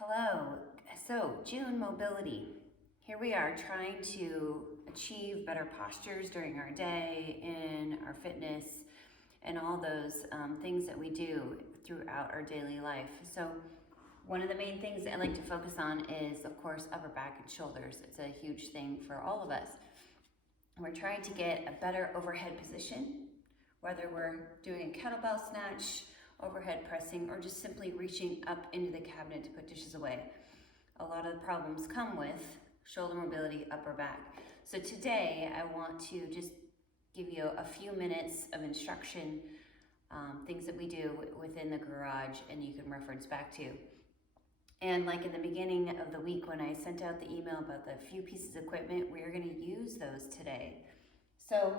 Hello. So, June mobility. Here we are trying to achieve better postures during our day, in our fitness, and all those things that we do throughout our daily life. So, one of the main things that I like to focus on is, of course, upper back and shoulders. It's a huge thing for all of us. We're trying to get a better overhead position, whether we're doing a kettlebell snatch, overhead pressing, or just simply reaching up into the cabinet to put dishes away. A lot of the problems come with shoulder mobility, upper back. So today I want to just give you a few minutes of instruction, things that we do within the garage and you can reference back to. And like in the beginning of the week when I sent out the email about the few pieces of equipment, we're going to use those today. So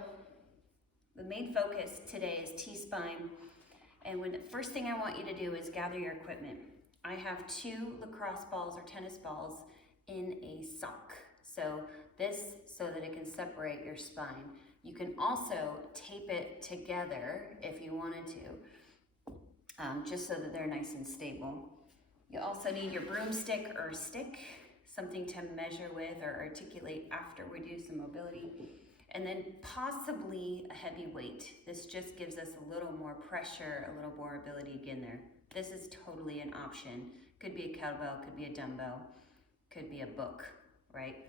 the main focus today is T-spine. And the first thing I want you to do is gather your equipment. I have 2 lacrosse balls or tennis balls in a sock. So that it can separate your spine. You can also tape it together if you wanted to, just so that they're nice and stable. You also need your broomstick or stick, something to measure with or articulate after we do some mobility. And then possibly a heavy weight. This just gives us a little more pressure, a little more ability to get in there. This is totally an option. Could be a kettlebell, could be a dumbbell, could be a book, right?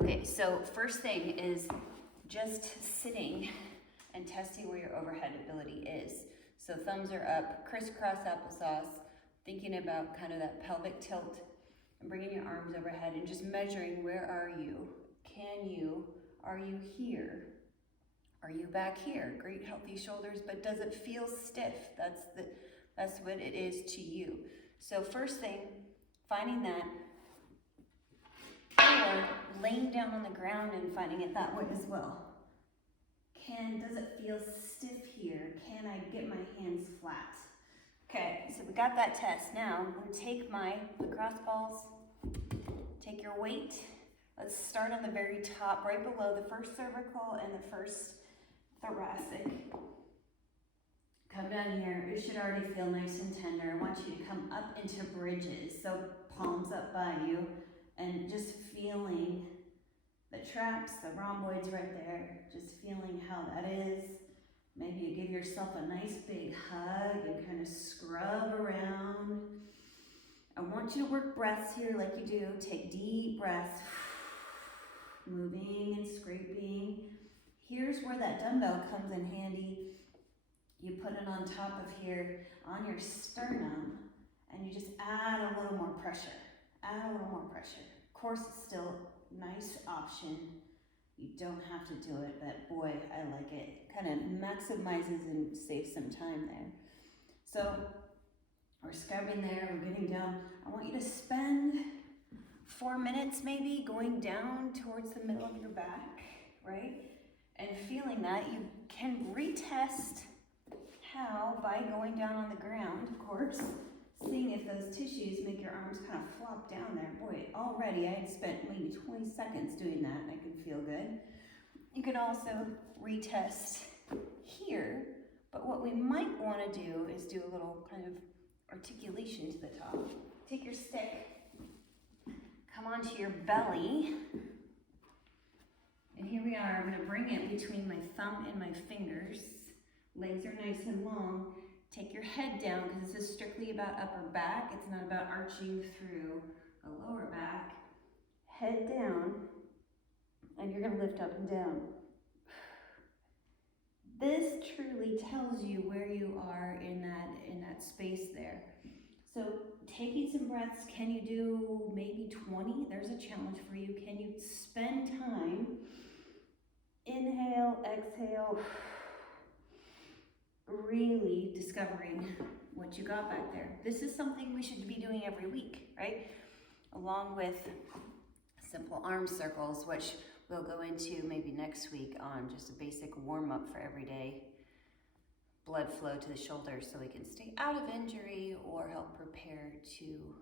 Okay, so first thing is just sitting and testing where your overhead ability is. So thumbs are up, crisscross applesauce, thinking about kind of that pelvic tilt and bringing your arms overhead and just measuring where are you? Are you here? Are you back here? Great healthy shoulders, but does it feel stiff? That's what it is to you. So first thing, finding that, or laying down on the ground and finding it that way as well. Does it feel stiff here? Can I get my hands flat? Okay, so we got that test. Now I'm going to take my lacrosse balls, take your weight. Let's start on the very top, right below the first cervical and the first thoracic. Come down here. It should already feel nice and tender. I want you to come up into bridges. So palms up by you and just feeling the traps, the rhomboids right there. Just feeling how that is. Maybe you give yourself a nice big hug and kind of scrub around. I want you to work breaths here like you do. Take deep breaths. Moving and scraping. Here's where that dumbbell comes in handy. You put it on top of here on your sternum and you just add a little more pressure. Add a little more pressure. Of course, it's still a nice option. You don't have to do it, but boy, I like it. Kind of maximizes and saves some time there. So we're scrubbing there, we're getting down. I want you to spend 4 minutes maybe going down towards the middle of your back, right? And feeling that. You can retest how by going down on the ground, of course, seeing if those tissues make your arms kind of flop down there. Boy, already I had spent maybe 20 seconds doing that and I can feel good. You can also retest here, but what we might want to do is do a little kind of articulation to the top. Take your stick, come onto your belly, and here we are. I'm going to bring it between my thumb and my fingers. Legs are nice and long. Take your head down because this is strictly about upper back. It's not about arching through a lower back. Head down, and you're going to lift up and down. This truly tells you where you are in that space there. So taking some breaths, can you do maybe 20? There's a challenge for you. Can you spend time? Inhale, exhale, really discovering what you got back there. This is something we should be doing every week, right? Along with simple arm circles, which we'll go into maybe next week on just a basic warm-up for everyday blood flow to the shoulders so we can stay out of injury or help prepare to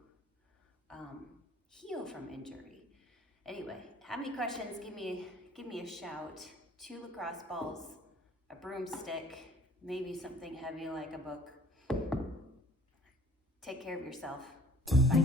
heal from injury. Anyway, have any questions? Give me a shout. 2 lacrosse balls, a broomstick, maybe something heavy like a book. Take care of yourself. Bye.